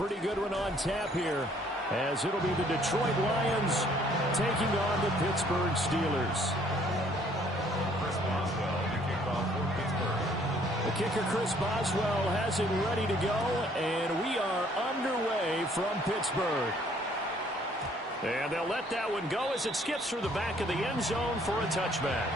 pretty good one on tap here, as it'll be the Detroit Lions taking on the Pittsburgh Steelers. The kicker, Chris Boswell, has it ready to go, and we are underway from Pittsburgh. And they'll let that one go as it skips through the back of the end zone for a touchback.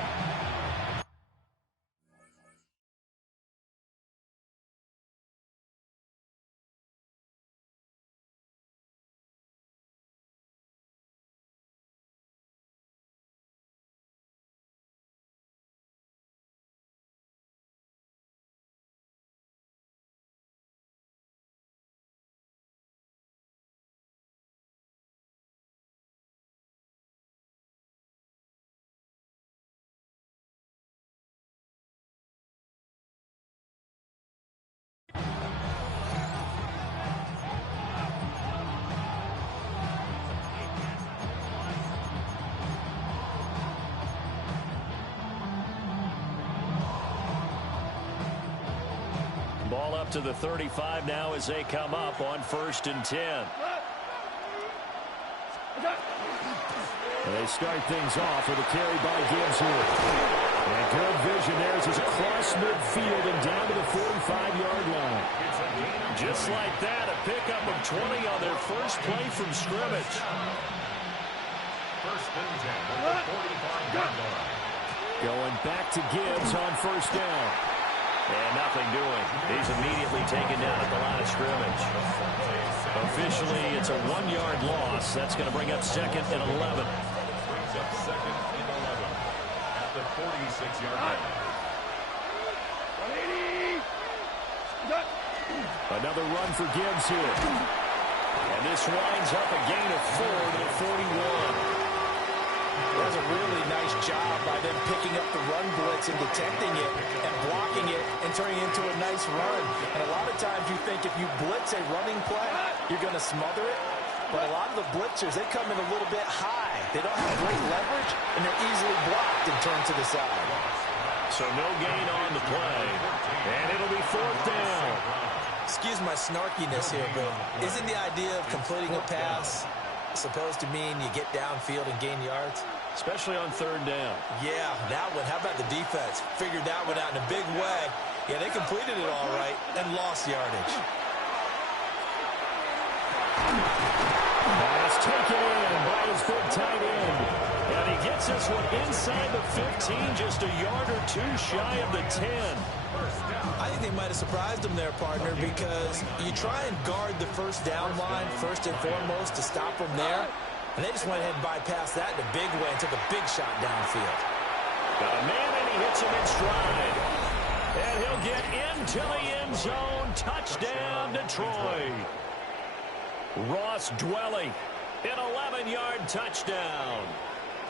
Ball up to the 35 now as they come up on 1st and 10. They start things off with a carry by Gibbs here. And good vision there as it's across midfield and down to the 45-yard line. Just like that, a pickup of 20 on their first play from scrimmage. 1st and 10 at the 45-yard line. Going back to Gibbs on 1st down. And nothing doing. He's immediately taken down at the line of scrimmage. Officially, it's a 1-yard loss. That's going to bring up 2nd and 11. Brings up 2nd and 11 at the 46-yard line. Another run for Gibbs here. And this winds up a gain of 4 to the 41. That was a really nice job by them picking up the run blitz and detecting it and blocking it and turning it into a nice run. And a lot of times you think if you blitz a running play, you're going to smother it. But a lot of the blitzers, they come in a little bit high. They don't have great leverage, and they're easily blocked and turned to the side. So no gain on the play. And it'll be 4th down. Excuse my snarkiness here, but isn't the idea of completing a pass supposed to mean you get downfield and gain yards? Especially on 3rd down. Yeah, that one. How about the defense? Figured that one out in a big way. Yeah, they completed it all right and lost yardage. Pass taken in by his big tight end. And he gets this one inside the 15, just a yard or two shy of the 10. I think they might have surprised him there, partner, because you try and guard the 1st down line first and foremost to stop them there. And they just went ahead and bypassed that in a big way and took a big shot downfield. Got a man and he hits him in stride. And he'll get into the end zone. Touchdown, Detroit. Ross Dwelly, an 11-yard touchdown.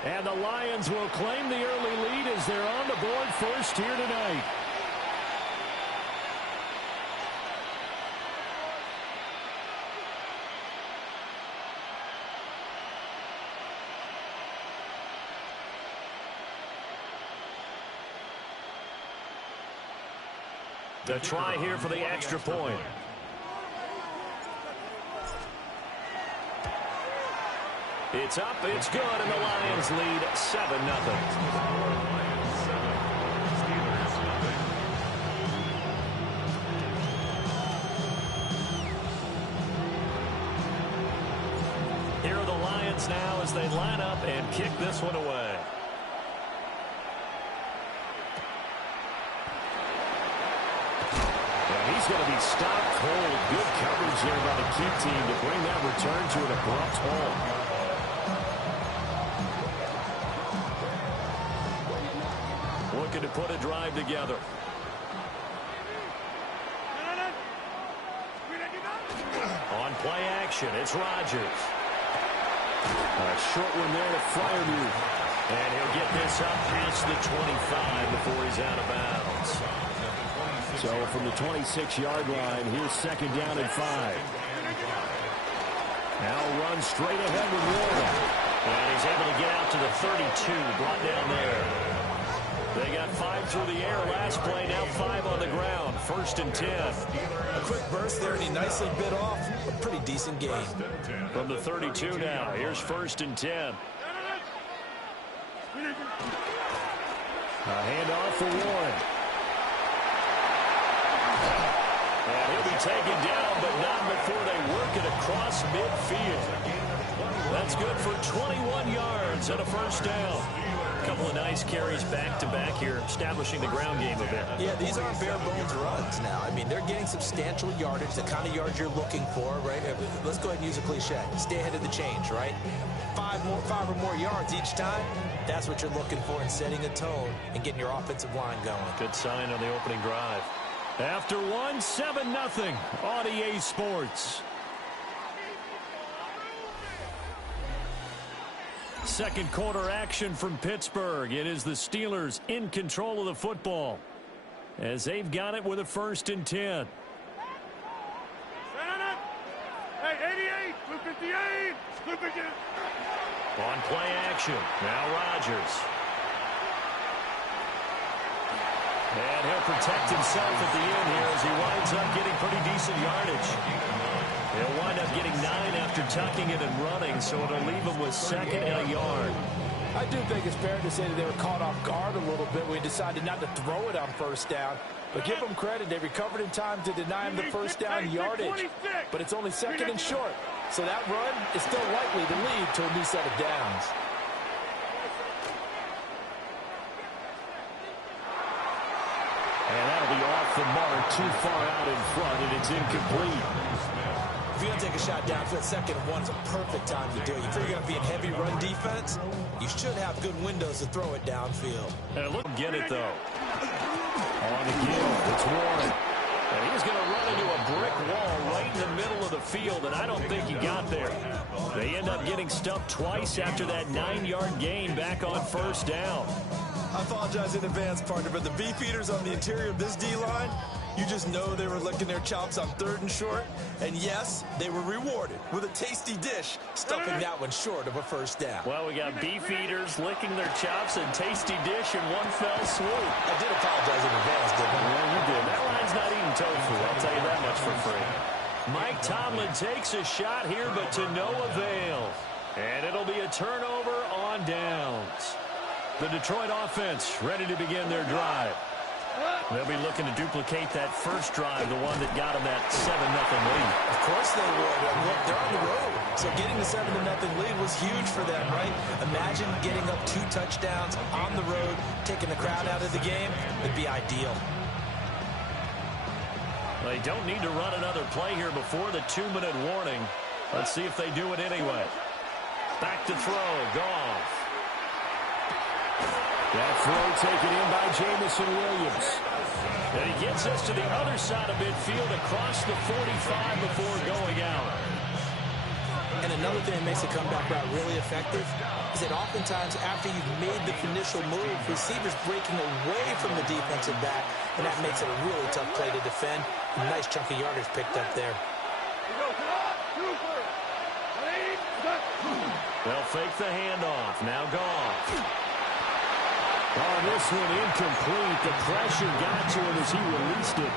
And the Lions will claim the early lead as they're on the board first here tonight. The try here for the extra point. It's up, it's good, and the Lions lead 7-0. Here are the Lions now as they line up and kick this one away. He's going to be stopped cold. Good coverage there by the key team to bring that return to an abrupt halt. Looking to put a drive together. On play action, it's Rodgers. A short one there to Freiermuth. And he'll get this up past the 25 before he's out of bounds. So from the 26-yard line, here's 2nd down and 5. Now runs straight ahead with Warren. And he's able to get out to the 32, brought down there. They got 5 through the air last play, now 5 on the ground. 1st and 10. A quick burst there, and he nicely bit off a pretty decent gain. From the 32 now, here's 1st and 10. A handoff for Warren. And he'll be taken down, but not before they work it across midfield. That's good for 21 yards and a 1st down. A couple of nice carries back-to-back here, establishing the ground game a bit. Yeah, these aren't bare-bones runs now. I mean, they're getting substantial yardage, the kind of yards you're looking for, right? Let's go ahead and use a cliche. Stay ahead of the change, right? Five or more yards each time. That's what you're looking for in setting a tone and getting your offensive line going. Good sign on the opening drive. After one, 7-0 on EA Sports. Second quarter action from Pittsburgh. It is the Steelers in control of the football as they've got it with a 1st and 10. Hey, 88, blue 58, blue 58. On play action, now Rodgers. And he'll protect himself at the end here as he winds up getting pretty decent yardage. He'll wind up getting 9 after tucking it and running, so it'll leave him with 2nd and a yard. I do think it's fair to say that they were caught off guard a little bit when he decided not to throw it on 1st down. But give them credit, they recovered in time to deny him the 1st down yardage. But it's only 2nd and short, so that run is still likely to lead to a new set of downs. And that'll be off the mark, too far out in front, and it's incomplete. If you're going to take a shot downfield, 2nd and 1 is a perfect time to do it. You figure you're going to be in heavy run defense, you should have good windows to throw it downfield. And look, get it, though. On the give, it's Warren. And he's going to run into a brick wall right in the middle of the field, and I don't think he got there. They end up getting stuffed twice after that 9-yard gain back on 1st down. I apologize in advance, partner, but the beefeaters on the interior of this D-line, you just know they were licking their chops on 3rd and short. And yes, they were rewarded with a tasty dish, stuffing that one short of a 1st down. Well, we got beefeaters licking their chops and tasty dish in one fell swoop. I did apologize in advance, didn't I? Well, you did. That line's not eating tofu, I'll tell you that much for free. Mike Tomlin takes a shot here, but to no avail. And it'll be a turnover on downs. The Detroit offense ready to begin their drive. They'll be looking to duplicate that first drive, the one that got them that 7-0 lead. Of course they would. Look, they're on the road. So getting the 7-0 lead was huge for them, right? Imagine getting up 2 touchdowns on the road, taking the crowd out of the game. It'd be ideal. They don't need to run another play here before the 2-minute warning. Let's see if they do it anyway. Back to throw. Goff. That throw taken in by Jamison Williams. And he gets us to the other side of midfield across the 45 before going out. And another thing that makes the comeback route really effective is that oftentimes after you've made the initial move, receivers breaking away from the defensive back, and that makes it a really tough play to defend. A nice chunk of yardage picked up there. They'll fake the handoff. Now Goff. Oh, this one incomplete. The pressure got to him as he released it.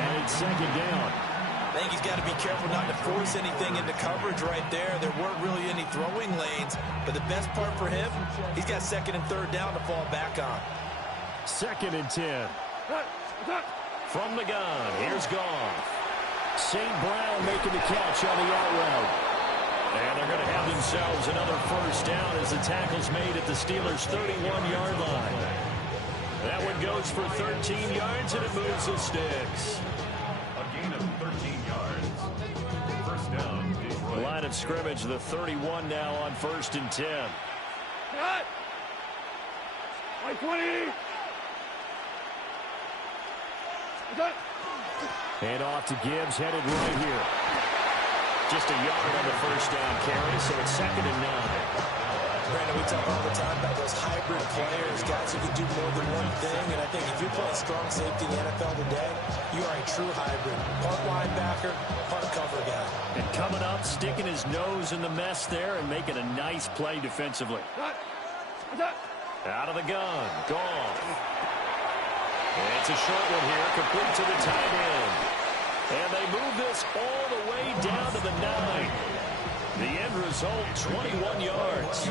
And it's 2nd down. I think he's got to be careful not to force anything into coverage right there. There weren't really any throwing lanes. But the best part for him, he's got 2nd and 3rd down to fall back on. 2nd and 10. From the gun, here's Goff. St. Brown making the catch on the out route. And they're going to have themselves another 1st down as the tackle's made at the Steelers' 31-yard line. That one goes for 13 yards, and it moves the sticks. A gain of 13 yards. 1st down, Detroit. Line of scrimmage, the 31 now on 1st and 10. Cut! 20! Hand off to Gibbs, headed right here. Just a yard on the 1st down carry, so it's 2nd and 9. Brandon, we talk all the time about those hybrid players, guys who can do more than one thing. And I think if you're playing strong safety in the NFL today, you are a true hybrid. Part linebacker, part cover guy. And coming up, sticking his nose in the mess there and making a nice play defensively. Out of the gun, Goff. And it's a short one here, complete to the tight end. And they move this all the way down to the 9. The end result, 21 yards.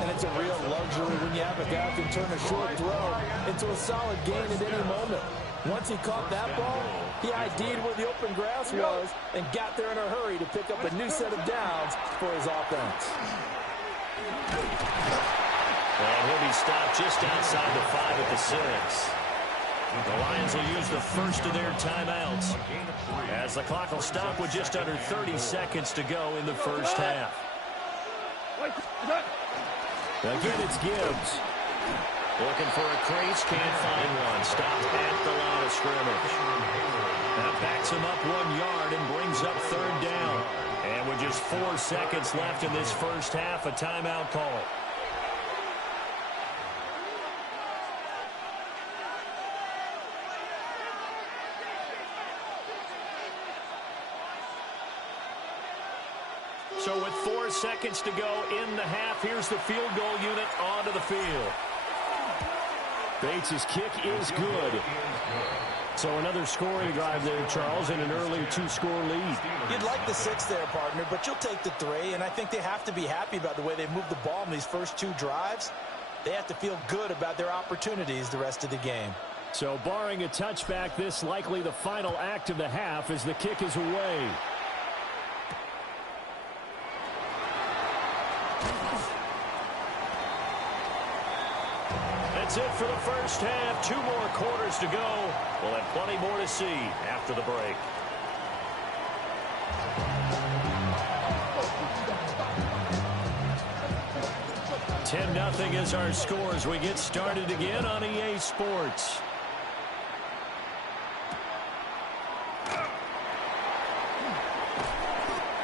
And it's a real luxury when you have a guy who can turn a short throw into a solid gain at any moment. Once he caught that ball, he ID'd where the open grass was and got there in a hurry to pick up a new set of downs for his offense. And he'll be stopped just outside the 5 at the 6. The Lions will use the first of their timeouts as the clock will stop with just under 30 seconds to go in the first half. Again, it's Gibbs. Looking for a crease, can't find one. Stopped at the line of scrimmage. That backs him up 1 yard and brings up third down. And with just 4 seconds left in this first half, a timeout call. So with 4 seconds to go in the half, here's the field goal unit onto the field. Bates' kick is good. So another scoring drive there, Charles, and an early 2-score lead. You'd like the 6 there, partner, but you'll take the 3, and I think they have to be happy about the way they've moved the ball in these first 2 drives. They have to feel good about their opportunities the rest of the game. So barring a touchback, this likely the final act of the half as the kick is away. That's it for the first half. 2 more quarters to go. We'll have plenty more to see after the break. $10-0 is our score as we get started again on EA Sports.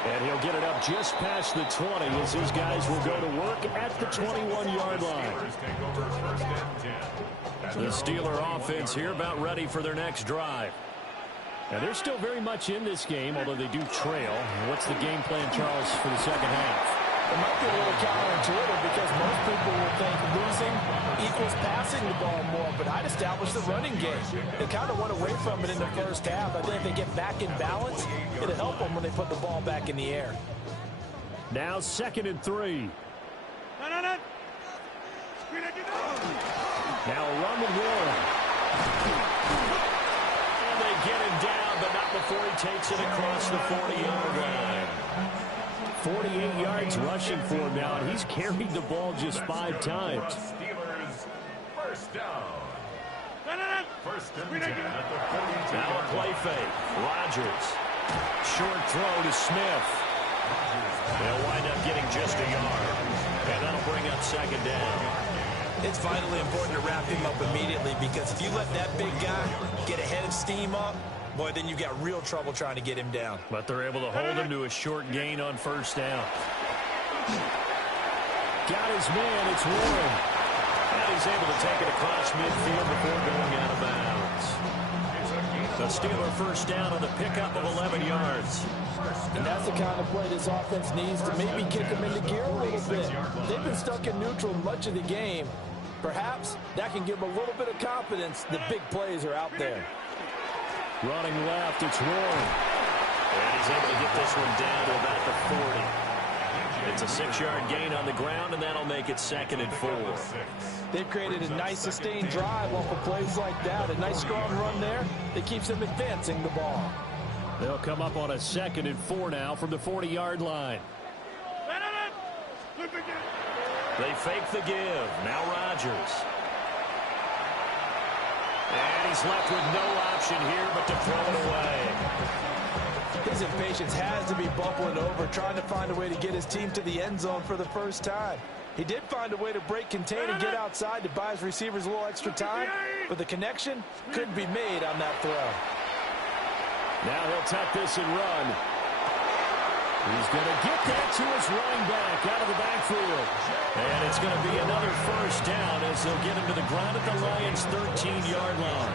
And he'll get it up just past the 20 as his guys will go to work at the 21-yard line. The Steeler offense here about ready for their next drive. Now, they're still very much in this game, although they do trail. What's the game plan, Charles, for the second half? It might be a little counterintuitive because most people will think losing equals passing the ball more, but I'd establish the running game. They kind of went away from it in the first half. I think if they get back in balance, it'll help them when they put the ball back in the air. Now 2nd and 3. Now a run with Warren. And they get him down, but not before he takes it across the 40-yard line. 48 yards rushing for him now, and he's carried the ball just 5 times. Steelers first down. First and 10 at the 42. Now a play fake. Rodgers. Short throw to Smith. They'll wind up getting just a yard. And that'll bring up 2nd down. It's vitally important to wrap him up immediately because if you let that big guy get ahead of steam up, boy, then you've got real trouble trying to get him down. But they're able to hold him to a short gain on first down. Got his man, it's Warren. And he's able to take it across midfield before going out of bounds. The Steeler first down on the pickup of 11 yards. And that's the kind of play this offense needs to maybe kick them into gear a little bit. They've been stuck in neutral much of the game. Perhaps that can give them a little bit of confidence that big plays are out there. Running left, it's Warren. And he's able to get this one down to about the 40. It's a 6-yard gain on the ground, and that'll make it 2nd and 4. They've created a nice sustained drive off of plays like that. A nice strong run there that keeps them advancing the ball. They'll come up on a 2nd and 4 now from the 40-yard line. They fake the give. Now Rodgers. And he's left with no option here but to throw it away. His impatience has to be bubbling over, trying to find a way to get his team to the end zone for the first time. He did find a way to break contain and get outside to buy his receivers a little extra time, but the connection couldn't be made on that throw. Now he'll tuck this and run. He's going to get that to his running back out of the backfield. And it's going to be another first down as they'll get him to the ground at the Lions' 13-yard line.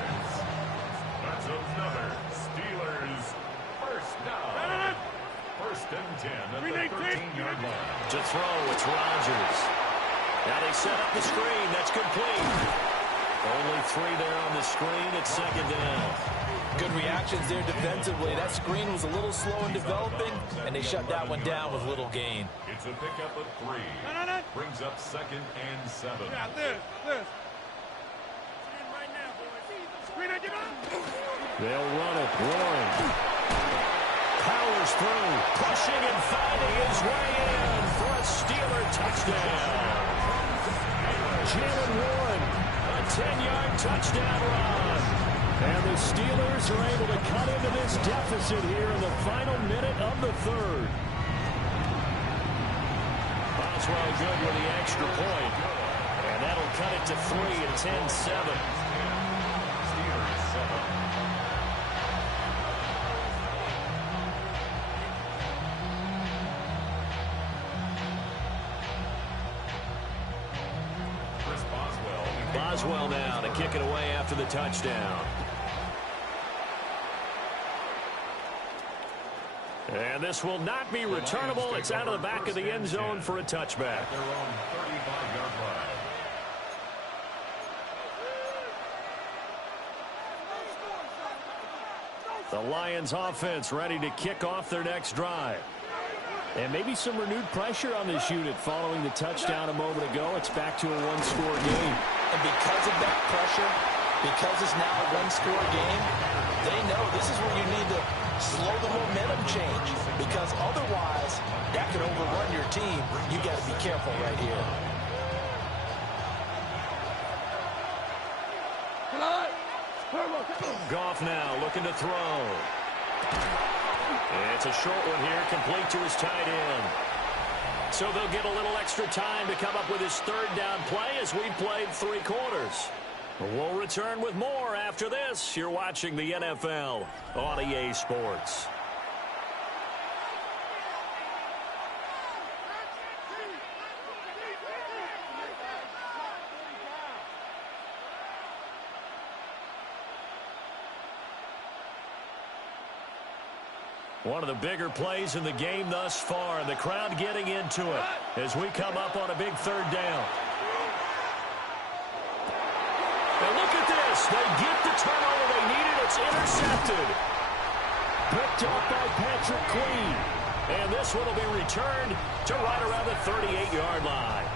That's another Steelers first down. First and 10 at the 13-yard line. To throw, it's Rodgers. Now they set up the screen. That's complete. Only 3 there on the screen. It's 2nd down. Good reactions there defensively. That screen was a little slow in developing, and they shut that one down with little gain. It's a pickup of 3. Brings up 2nd and 7. Yeah, this. Right now, boys. They'll run it. Warren powers through, pushing and finding his way in for a Steeler touchdown. Jalen Warren, a 10-yard touchdown run. And the Steelers are able to cut into this deficit here in the final minute of the third. Boswell good with the extra point. And that'll cut it to 3 at 10-7. Steelers 7. Chris Boswell. Boswell now to kick it away after the touchdown. And this will not be returnable. It's out of the back of the end zone for a touchback. Their own 35-yard line. The Lions offense ready to kick off their next drive. And maybe some renewed pressure on this unit following the touchdown a moment ago. It's back to a one-score game. And because of that pressure, because it's now a one-score game, they know this is where you need to slow the momentum change, because otherwise that could overrun your team. You got to be careful right here. Goff now looking to throw. It's a short one here, complete to his tight end. So they'll get a little extra time to come up with his third down play as we've played 3 quarters. We'll return with more after this. You're watching the NFL on EA Sports. One of the bigger plays in the game thus far, and the crowd getting into it as we come up on a big third down. And look at this. They get the turnover they needed. It's intercepted. Picked up by Patrick Queen. And this one will be returned to right around the 38-yard line.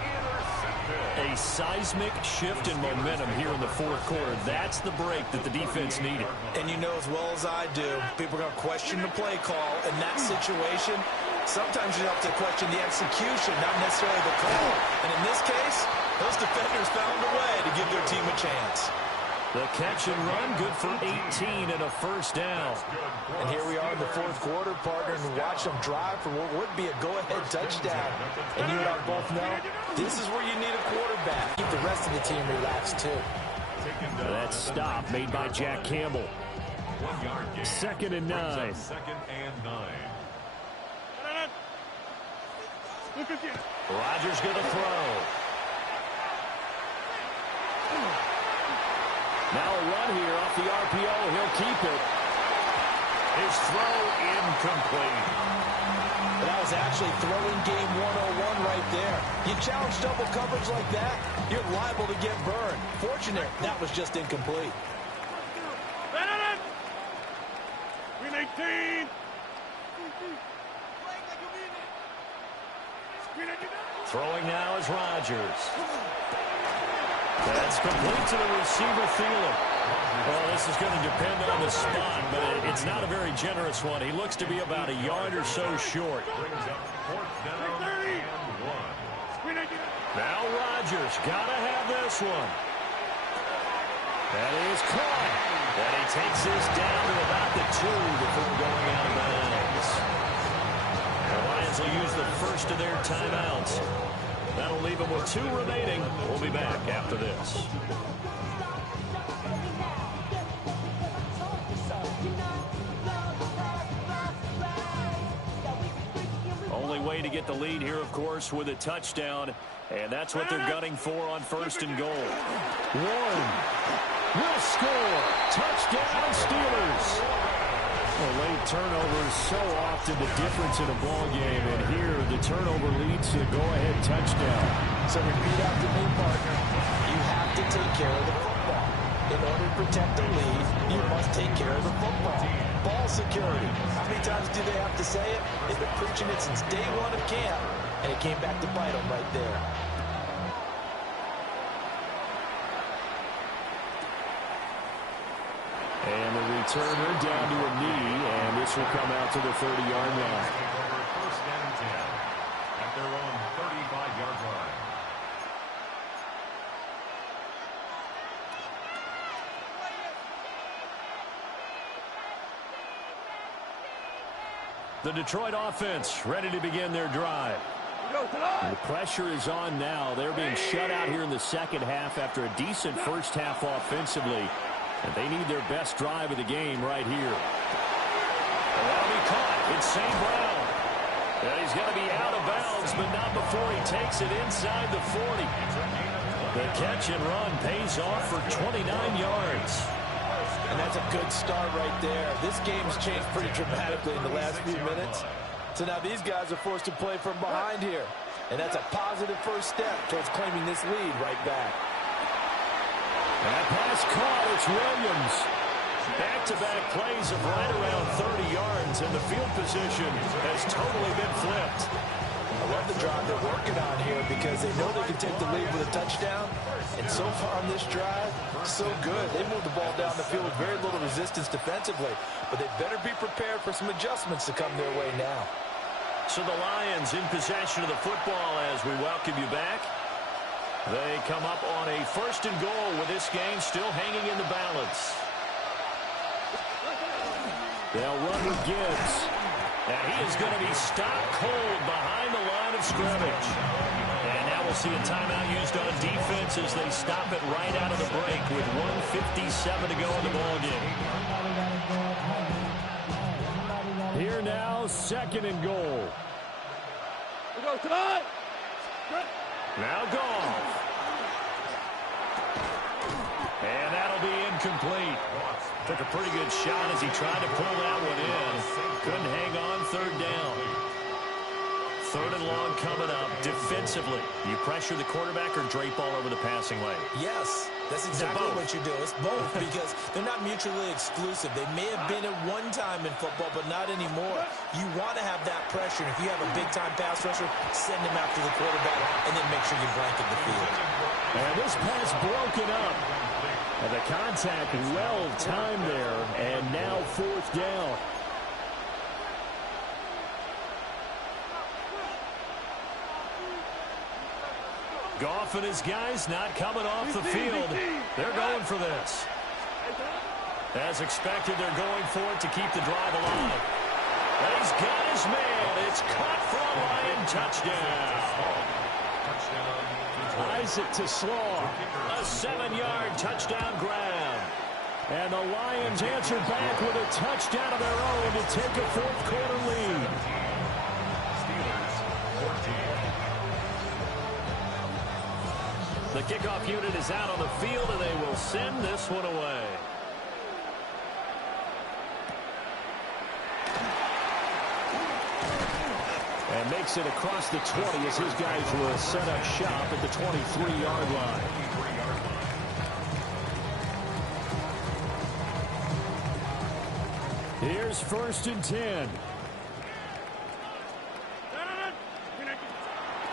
A seismic shift in momentum here in the fourth quarter. That's the break that the defense needed. And you know as well as I do, people are going to question the play call in that situation. Sometimes you have to question the execution, not necessarily the call. And in this case, those defenders found a way to give their team a chance. The catch and run, good for 18 and a first down. And here we are in the fourth quarter, partner, and watch them drive for what would be a go-ahead touchdown. And you and I both know this is where you need a quarterback. Keep the rest of the team relaxed, too. That stop made by Jack Campbell. 1-yard gain. 2nd and 9. 2nd and 9. Rodgers going to throw. Now a run here off the RPO. He'll keep it. His throw incomplete. That was actually throwing game 101 right there. You challenge double coverage like that, you're liable to get burned. Fortunate, that was just incomplete. Green 18. Throwing now is Rodgers. That's complete to the receiver Thielen. Well, this is going to depend on the spot, but it's not a very generous one. He looks to be about a yard or so short. Brings up 4th down and 1. Now Rodgers got to have this one. That is caught. And he takes this down to about the 2 before going out of bounds. The Lions will use the first of their timeouts. That'll leave them with 2 remaining. We'll be back after this. Only way to get the lead here, of course, with a touchdown. And that's what they're gunning for on 1st and goal. Warren will score. Touchdown, Steelers. Well, late turnovers so often the difference in a ball game, and here the turnover leads to a go-ahead touchdown. So repeat after me, partner. You have to take care of the football. In order to protect the lead, you must take care of the football. Ball security. How many times do they have to say it? They've been preaching it since day one of camp, and it came back to bite them right there. And the returner down to a knee, and this will come out to the 30-yard line. First and 10 at their own 35-yard line. The Detroit offense ready to begin their drive. The pressure is on now. They're being shut out here in the second half after a decent first half offensively. And they need their best drive of the game right here. And that'll be caught. It's St. Brown. And he's going to be out of bounds, but not before he takes it inside the 40. The catch and run pays off for 29 yards. And that's a good start right there. This game's changed pretty dramatically in the last few minutes. So now these guys are forced to play from behind here. And that's a positive first step towards claiming this lead right back. That pass caught. It's Williams. Back-to-back plays of right around 30 yards, and the field position has totally been flipped. I love the drive they're working on here because they know they can take the lead with a touchdown. And so far on this drive, so good. They moved the ball down the field with very little resistance defensively. But they better be prepared for some adjustments to come their way now. So the Lions in possession of the football as we welcome you back. They come up on a first and goal with this game still hanging in the balance. They'll run with Gibbs. And he is going to be stopped cold behind the line of scrimmage. And now we'll see a timeout used on defense as they stop it right out of the break with 1:57 to go in the ballgame. Here now, second and goal. Now Goff. And that'll be incomplete. Took a pretty good shot as he tried to pull that one in. Couldn't hang on third down. Third and long coming up defensively. You pressure the quarterback or drape all over the passing lane? Yes, that's exactly what you do. It's both because they're not mutually exclusive. They may have been at one time in football, but not anymore. You want to have that pressure. And if you have a big-time pass rusher, send him after the quarterback and then make sure you blanket the field. And this pass broken up. And the contact well timed there, and now fourth down. Goff and his guys not coming off the field. They're going for this. As expected, they're going for it to keep the drive alive. And he's got his man. It's caught for a Lion touchdown. Isaac to Slaw. A 7-yard touchdown grab. And the Lions answer back with a touchdown of their own to take a fourth-quarter lead. The kickoff unit is out on the field, and they will send this one away. And makes it across the 20 as his guys will set up shop at the 23-yard line. Here's first and 10.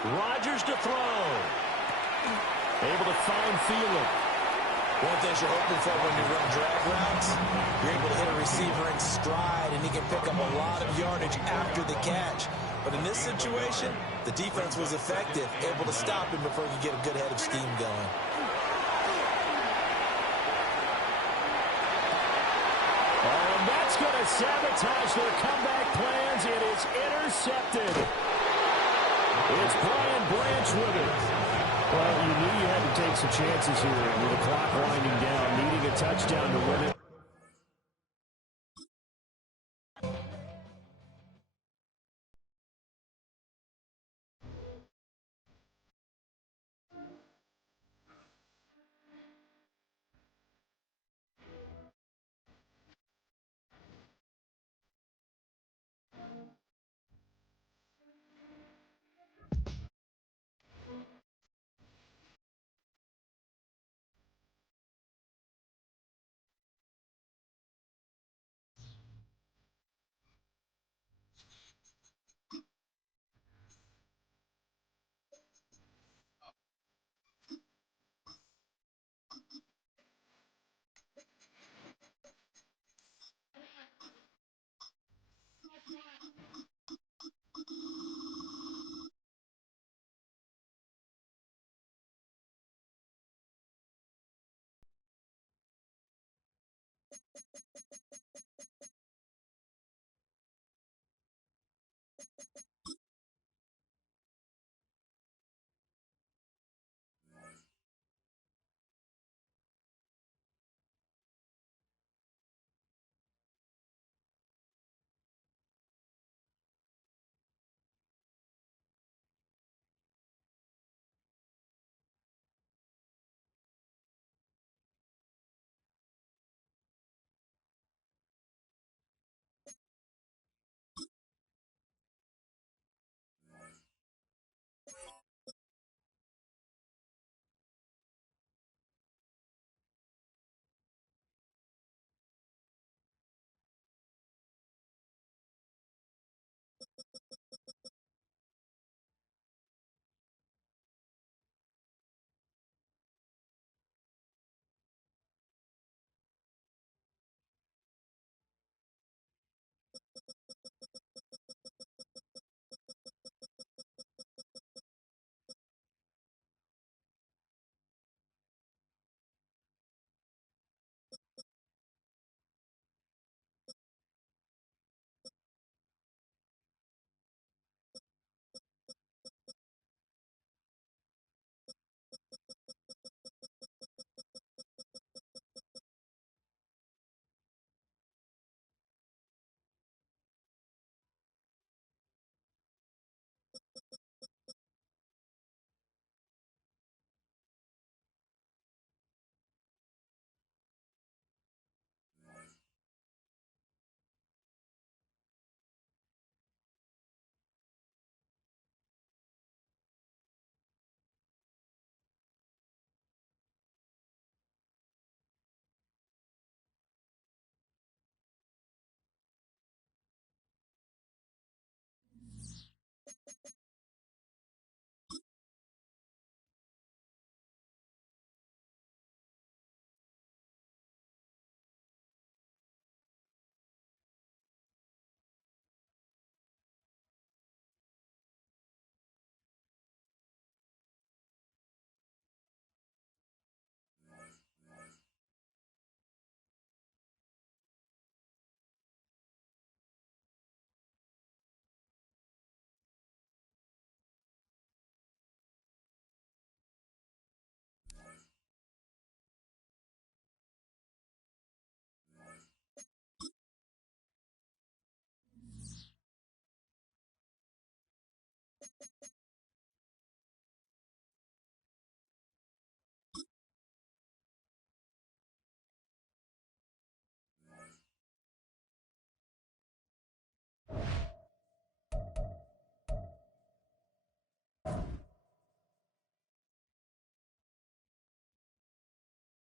Rodgers to throw. Able to find Thielen. One of the things you're hoping for when you run drag routes, you're able to hit a receiver in stride, and he can pick up a lot of yardage after the catch. But in this situation, the defense was effective, able to stop him before he could get a good head of steam going. And that's going to sabotage their comeback plans. It is intercepted. It's Brian Branch with it. Well, you knew you had to take some chances here with the clock winding down, needing a touchdown to win it.